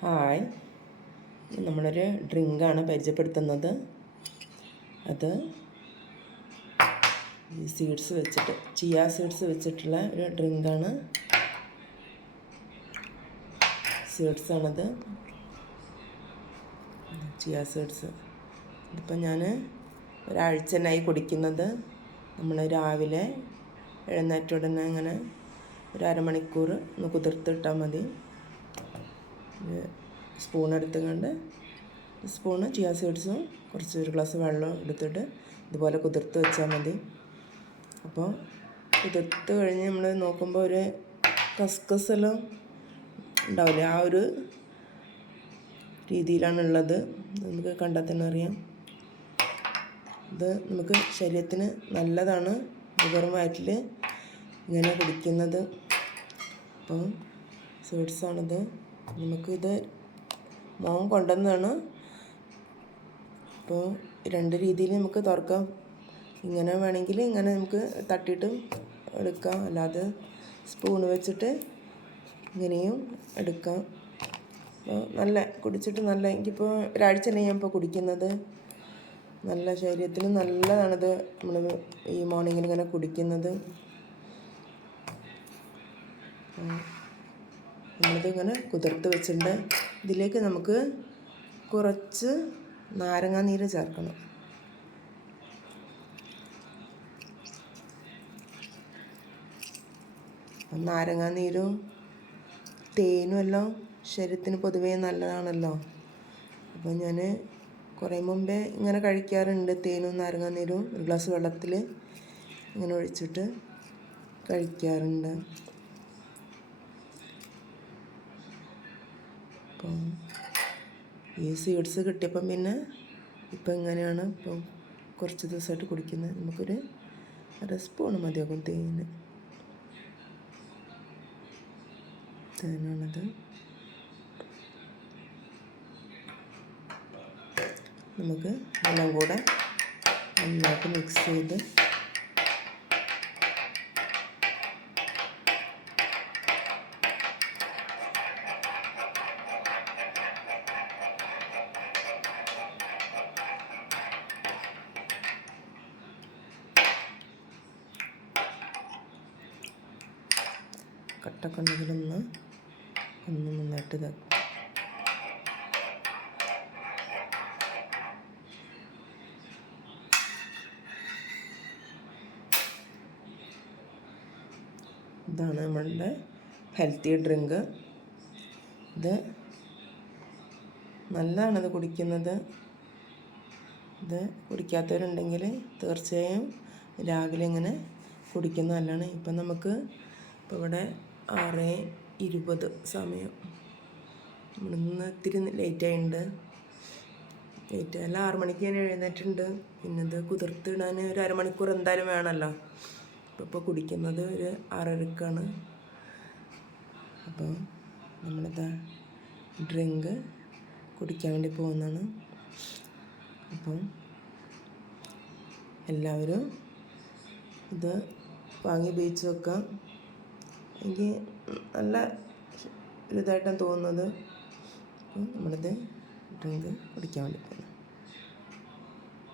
Hi, നമ്മളൊരു ഡ്രിങ്കാണ് പരിചയപ്പെടുത്തുന്നത്. അത് ഈ സീഡ്സ് വെച്ചിട്ട്, ചിയ സീഡ്സ് വെച്ചിട്ടുള്ള ഒരു ഡ്രിങ്കാണ്. സീഡ്സാണത്, ചിയ സീഡ്സ്. ഇതിപ്പോൾ ഞാൻ ഒരാഴ്ചനായി കുടിക്കുന്നത്. നമ്മൾ രാവിലെ എഴുന്നേറ്റ ഉടനെ ഇങ്ങനെ ഒരു അരമണിക്കൂർ ഒന്ന് കുതിർത്തിട്ടാൽ മതി. സ്പൂൺ എടുത്തുകൊണ്ട് സ്പൂണ് ചിയ സീഡ്സും ഒരു ഗ്ലാസ് വെള്ളം എടുത്തിട്ട് ഇതുപോലെ കുതിർത്ത് വെച്ചാൽ മതി. അപ്പോൾ കുതിർത്ത് കഴിഞ്ഞ് നമ്മൾ നോക്കുമ്പോൾ ഒരു കസ്കസെല്ലാം ഉണ്ടാവില്ലേ, ആ ഒരു രീതിയിലാണുള്ളത്. നമുക്ക് കണ്ടാൽ തന്നെ അറിയാം. ഇത് നമുക്ക് ശരീരത്തിന് നല്ലതാണ്, വെറും വയറ്റിൽ ഇങ്ങനെ കുടിക്കുന്നത്. അപ്പം സീഡ്സാണിത്. നമുക്കിത് മോൻ കൊണ്ടുവന്നതാണ്. അപ്പോൾ രണ്ട് രീതിയിൽ നമുക്ക് തുറക്കാം. ഇങ്ങനെ വേണമെങ്കിൽ ഇങ്ങനെ നമുക്ക് തട്ടിയിട്ട് എടുക്കാം, അല്ലാതെ സ്പൂണ് വെച്ചിട്ട് ഇങ്ങനെയും എടുക്കാം. അപ്പോൾ നല്ല കുടിച്ചിട്ട് നല്ല, എനിക്കിപ്പോൾ ഒരാഴ്ച ഞാൻ ഇപ്പോൾ കുടിക്കുന്നത്. നല്ല ശരീരത്തിന് നല്ലതാണിത്. നമ്മൾ ഈ മോർണിംഗിൽ ഇങ്ങനെ കുടിക്കുന്നത്. നമ്മളിത് ഇങ്ങനെ കുതിർത്ത് വെച്ചിട്ടുണ്ട്. ഇതിലേക്ക് നമുക്ക് കുറച്ച് നാരങ്ങാനീര് ചേർക്കണം. നാരങ്ങാനീരും തേനും എല്ലാം ശരീരത്തിന് പൊതുവേ നല്ലതാണല്ലോ. അപ്പോൾ ഞാൻ കുറേ മുമ്പേ ഇങ്ങനെ കഴിക്കാറുണ്ട്. തേനും നാരങ്ങാനീരും ഒരു ഗ്ലാസ് വെള്ളത്തിൽ ഇങ്ങനെ ഒഴിച്ചിട്ട് കഴിക്കാറുണ്ട്. അപ്പം ഈ സീഡ്സ് കിട്ടിയപ്പം പിന്നെ ഇപ്പം ഇങ്ങനെയാണ് ഇപ്പം കുറച്ച് ദിവസമായിട്ട് കുടിക്കുന്നത്. നമുക്കൊരു അര സ്പൂണ് മതിയാകും തേനാണത്. നമുക്ക് എല്ലാം കൂടെ നന്നായിട്ട് മിക്സ് ചെയ്ത് കട്ടൊക്കെ ഉണ്ടെങ്കിലൊന്ന് നന്നായിട്ട് ഇതാക്കും. ഇതാണ് നമ്മളുടെ ഹെൽത്തി ഡ്രിങ്ക്. ഇത് നല്ലതാണിത് കുടിക്കുന്നത്. ഇത് കുടിക്കാത്തവരുണ്ടെങ്കിൽ തീർച്ചയായും രാവിലെ ഇങ്ങനെ കുടിക്കുന്നത് നല്ലതാണ്. ഇപ്പം നമുക്ക് ഇപ്പോൾ ഇവിടെ 6:20 സമയം. നമ്മളിന്ന് ഇത്തിരി ലേറ്റായിട്ടുണ്ട്. ലേറ്റായാലും 6 മണിക്ക് ഞാൻ എഴുന്നേറ്റുണ്ട്. പിന്നെ ഇത് കുതിർത്തിടാൻ ഒരു അരമണിക്കൂർ എന്തായാലും വേണമല്ലോ. ഇപ്പോൾ കുടിക്കുന്നത് ഒരു 6:30ക്കാണ്. അപ്പോൾ നമ്മളിതാ ഡ്രിങ്ക് കുടിക്കാൻ വേണ്ടി പോകുന്നതാണ്. അപ്പം എല്ലാവരും ഇത് വാങ്ങി ഉപയോഗിച്ച് വെക്കാം. എനിക്ക് നല്ല ഒരു ഇതായിട്ടാണ് തോന്നുന്നത്. നമ്മളിത് ഡ്രിങ്ക് കുടിക്കാൻ വേണ്ടി പോകുന്നത്.